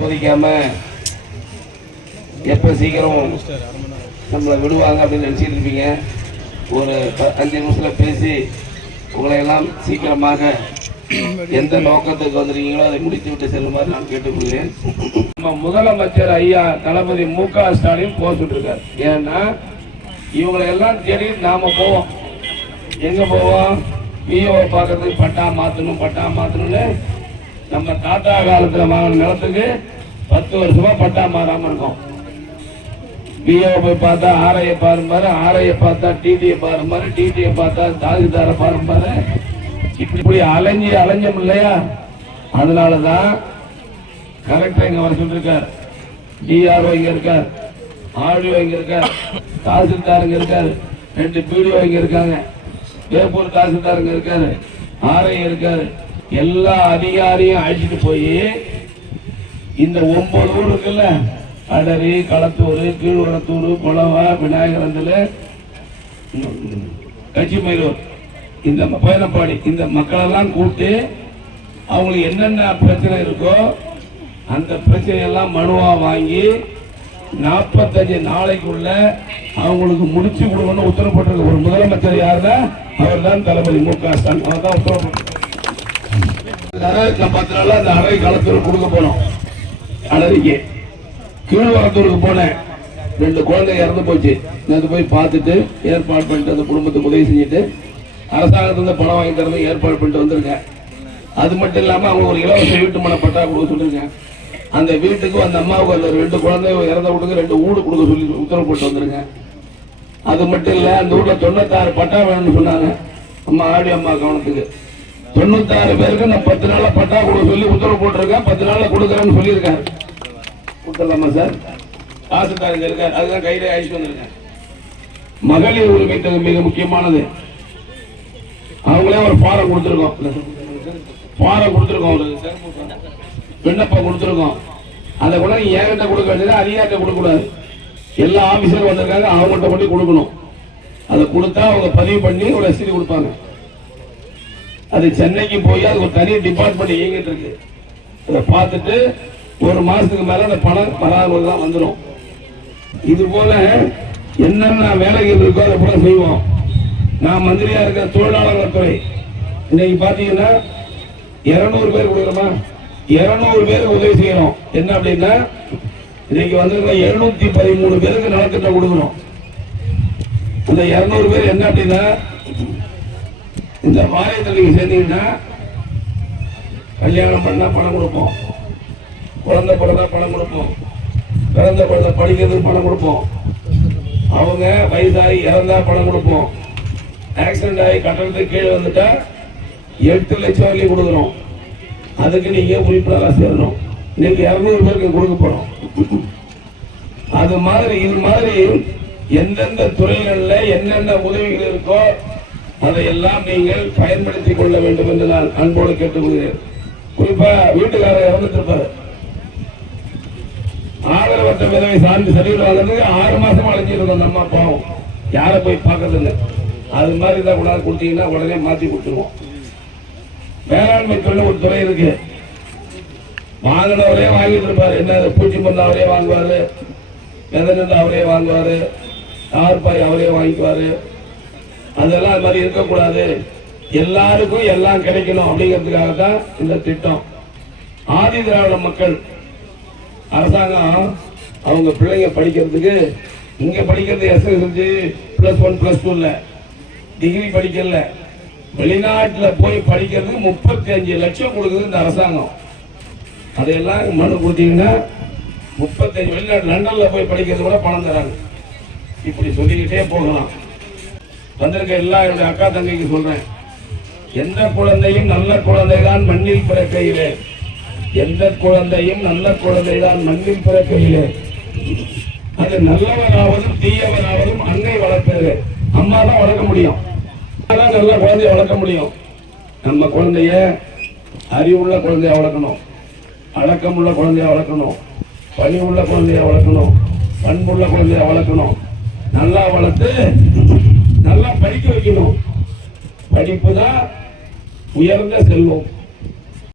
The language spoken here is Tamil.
போதிக்காம எப்ப சீக்கிரம் நம்மளை விடுவாங்க அப்படின்னு நினைச்சிட்டு இருப்பீங்க. ஒரு 5 நிமிஷத்துல பேசி உங்களை எல்லாம் சீக்கிரமாக எந்த நோக்கத்துக்கு வந்திருக்கீங்களோ அதை முடித்து விட்டு செல்லுமாறு நான் கேட்டுக்கொள்கிறேன். நம்ம முதலமைச்சர் ஐயா தளபதி மு.க. ஸ்டாலின் போட்டு இருக்கார். ஏன்னா இவங்களை எல்லாம் தேடி நாம போவோம். எங்க போவோம்? பிஓவை பார்க்கறதுக்கு பட்டா மாத்தணும்னு நம்ம தாத்தா காலத்துல வாங்கின நிலத்துக்கு 10 வருஷமா பட்டா மாறாம இருக்கும். பிஓ போய் பார்த்தா ஆர்ஐயை பாருமாரு, ஆர்ஐயை பார்த்தா டிடியை பாருமாரு, டிடியை பார்த்தா தாசில்தாரை பாருமாரு. இப்படி அலைஞ்சம் இல்லையா? அதனாலதான் கலெக்டர் இங்க வர சொல்லிருக்கார், டிஆர்ஓ இங்க இருக்கார், ஆர்டிஓ இங்க இருக்கார், தாசில்தார் இங்க இருக்காரு, 2 பிடிஓ இங்க இருக்காங்க, வேப்பூர் தாசில்தார் இங்க இருக்காரு, ஆர்ஐ இருக்காரு. எல்லா அதிகாரியும் அழைச்சிட்டு போய் இந்த 9 ஊர் இருக்குல்ல, அடரி, களத்தூர், கீழ்வரத்தூர், குளவா, விநாயகரந்தல், கச்சிமயிலூர், இந்த பயணப்பாடி, இந்த மக்களெல்லாம் கூப்பிட்டு அவங்களுக்கு என்னென்ன பிரச்சனை இருக்கோ அந்த பிரச்சனையெல்லாம் மனுவா வாங்கி 45 நாளைக்குள்ள அவங்களுக்கு முடிச்சு கொடுக்கணும் உத்தரவு போட்டிருக்க ஒரு முதலமைச்சர் யாருன்னா அவர் தான் தளபதி மு.க. ஸ்டாலின். அவர் தான் உத்தரவு போட்டு 10 நாள் அந்த அடரி களத்தூர் கொடுக்க போனோம். அடரிக்கு கீழ்வரத்தூருக்கு போனேன், 2 குழந்தை இறந்து போச்சு. நேற்று போய் பார்த்துட்டு ஏற்பாடு பண்ணிட்டு அந்த குடும்பத்துக்கு உதவி செஞ்சுட்டு அரசாங்கத்துல பணம் வாங்கி தரது ஏற்பாடு பண்ணிட்டு வந்திருக்கேன். அது மட்டும் இல்லாம அவங்க ஒரு இலவச வீட்டு மன பட்டா கொடுக்க சொல்லியிருக்கேன். அந்த வீட்டுக்கு அந்த அம்மாவுக்கு அந்த 2 குழந்தை இறந்த வீட்டுக்கு 2 வீடு கொடுக்க சொல்லி உத்தரவு போட்டு வந்திருக்கேன். அது மட்டும் இல்ல, அந்த வீட்டுல 96 பட்டா வேணும்னு சொன்னாங்க. அம்மா ஆடி அம்மா கவனத்துக்கு 96 பேருக்கு நான் 10 நாள்ல பட்டா கொடுக்க சொல்லி உத்தரவு போட்டிருக்கேன். 10 நாள்ல கொடுக்குறேன்னு சொல்லியிருக்கேன். கொடுத்துடலாமா சார்? தாசில்தார் இருக்கார், அதுதான் கையில அழிச்சு வந்திருக்கேன். மகளிர் உரிமை தொகை மிக முக்கியமானது. அவங்களே ஒரு ஃபாரம் கொடுத்துருக்கோம், விண்ணப்பம் கொடுத்துருக்கோம். அதை கூட என்கிட்ட கொடுக்க வேண்டியது, அதிகாரிட்ட கொடுக்க கூடாது. எல்லா ஆபீசரும் வந்திருக்காங்க, அவங்கள்ட்ட கொண்டு கொடுக்கணும். அதை கொடுத்தா அவங்க பதிவு பண்ணி ஒரு ரசீது கொடுப்பாங்க. அது சென்னைக்கு போய் அது ஒரு தனி டிபார்ட்மெண்ட் இயங்கிட்டு இருக்கு. அதை பார்த்துட்டு 1 மாசத்துக்கு மேல அந்த பணம் வராமல் தான் வந்துடும். இது போல என்னென்ன வேலைகள் இருக்கோ அதை போல செய்வோம். நான் மந்திரியா இருக்கிற தொழிலாளர் துறை இன்னைக்கு பாத்தீங்கன்னா 200 பேர் கொடுக்குறோமா? 200 பேருக்கு உதவி செய்யறோம். என்ன அப்படின்னா இன்னைக்கு வந்திருக்க 713 பேருக்கு நலத்திட்டம் கொடுக்கணும். அந்த 200 பேர் என்ன அப்படின்னா இந்த வாரியத்தில் நீங்க சேர்ந்தீங்கன்னா கல்யாணம் பண்ணா பணம் கொடுப்போம், குழந்தை பிறந்தா பணம் கொடுப்போம், பிறந்த குழந்தை படிக்கிறதுக்கு பணம் கொடுப்போம், அவங்க வயசாகி இறந்தா பணம் கொடுப்போம், ஆக்சிடென்ட் ஆகி கட்டணத்துக்கு கீழே வந்துட்டா 8 லட்சம் வரையும் கொடுக்குறோம். அதுக்கு நீங்க உறுப்பினராக சேரணும். இன்னைக்கு 200 பேருக்கு கொடுக்க போறோம். அது மாதிரி இது மாதிரி எந்தெந்த துறைகள்ல என்னென்ன உதவிகள் இருக்கோ அதையெல்லாம் நீங்கள் பயன்படுத்திக் கொள்ள வேண்டும் என்று நான் அன்போடு கேட்டுக்கொள்கிறேன். குறிப்பா வீட்டுக்காரர் இறந்துட்டு இருப்பாரு, ஆதரவற்ற விதவை சார்ந்து சரிவில் வாங்குறதுக்கு 6 மாசமா அழைஞ்சிருக்கோம். நம்ம பாவம் யாரை போய் பார்க்கறது. அது மாதிரி தான் உடனே கொடுத்தீங்கன்னா உடனே மாத்தி கொடுத்துருவோம். வேளாண்மை துறை ஒரு துறை இருக்கு. வாங்கினவரே வாங்கிட்டு இருப்பாரு. என்ன பூச்சி மருந்து அவரே வாங்குவாரு, விதை அவரே வாங்குவாரு, தார்பாய் அவரே வாங்கிக்குவாரு. அதெல்லாம் அது மாதிரி இருக்கக்கூடாது. எல்லாருக்கும் எல்லாம் கிடைக்கணும் அப்படிங்கிறதுக்காக தான் இந்த திட்டம். ஆதி திராவிட மக்கள் அரசாங்கம் அவங்க பிள்ளைங்க படிக்கிறதுக்கு இங்க படிக்கிறது எஸ்எஸ்எல்சி +1 +2 இல்ல, டிகிரி படிக்கல, வெளிநாட்டுல போய் படிக்கிறதுக்கு 35 லட்சம் கொடுக்குது இந்த அரசாங்கம். அதையெல்லாம் மனு கொடுத்தீங்கன்னா 35 வெளிநாட்டு லண்டன்ல போய் படிக்கிறது கூட பணம் தராங்க. இப்படி சொல்லிக்கிட்டே போகலாம். வந்திருக்க எல்லா என்னுடைய அக்கா தங்கைக்கு சொல்றேன், எந்த குழந்தையும் நல்ல குழந்தைதான் மண்ணில் பிறக்கையிலே, எந்த குழந்தையும் நல்ல குழந்தைதான் மண்ணில் பிறக்கையிலே, அது நல்லவராவதும் தீயவராவதும் அன்னை வளர்ப்பது. அம்மா தான் வளர்க்க முடியும், நல்ல குழந்தைய வளர்க்க முடியும். நம்ம குழந்தைய அறிவுள்ள குழந்தைய வளர்க்கணும், அடக்கமுள்ள குழந்தைய வளர்க்கணும், பணிவுள்ள குழந்தைய வளர்க்கணும், பண்புள்ள குழந்தைய வளர்க்கணும். நல்லா வளர்த்து நல்லா படிக்க வைக்கணும். படிப்பு தான் உயர்ந்த செல்வம்.